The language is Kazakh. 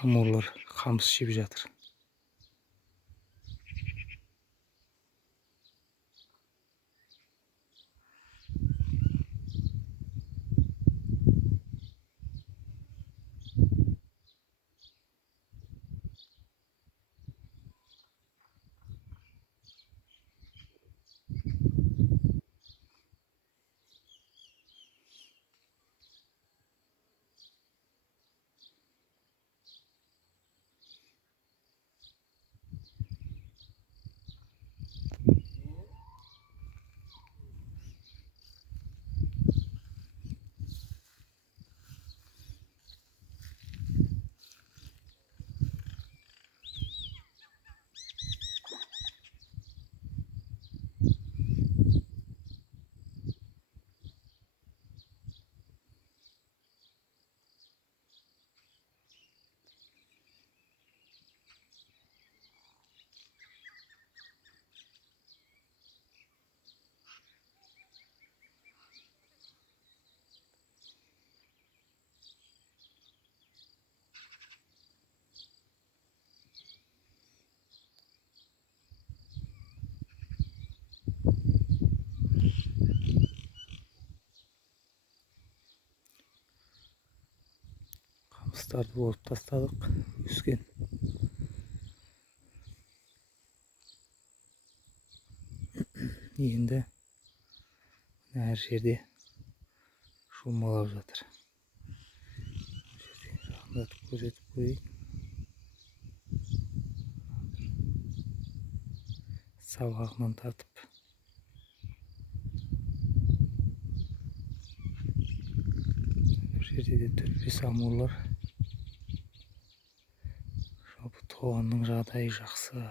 Амурлар қамыс жеп жатыр. Қамыстарды орып тастадық, өскен. Енді әр жерде шомалап жатыр. Жақындатып көрсетіп көрейін. Сабағынан тартып. Бұл жерде де 4-5 амурлар. Жалпы тоғанның жағдайы жақсы.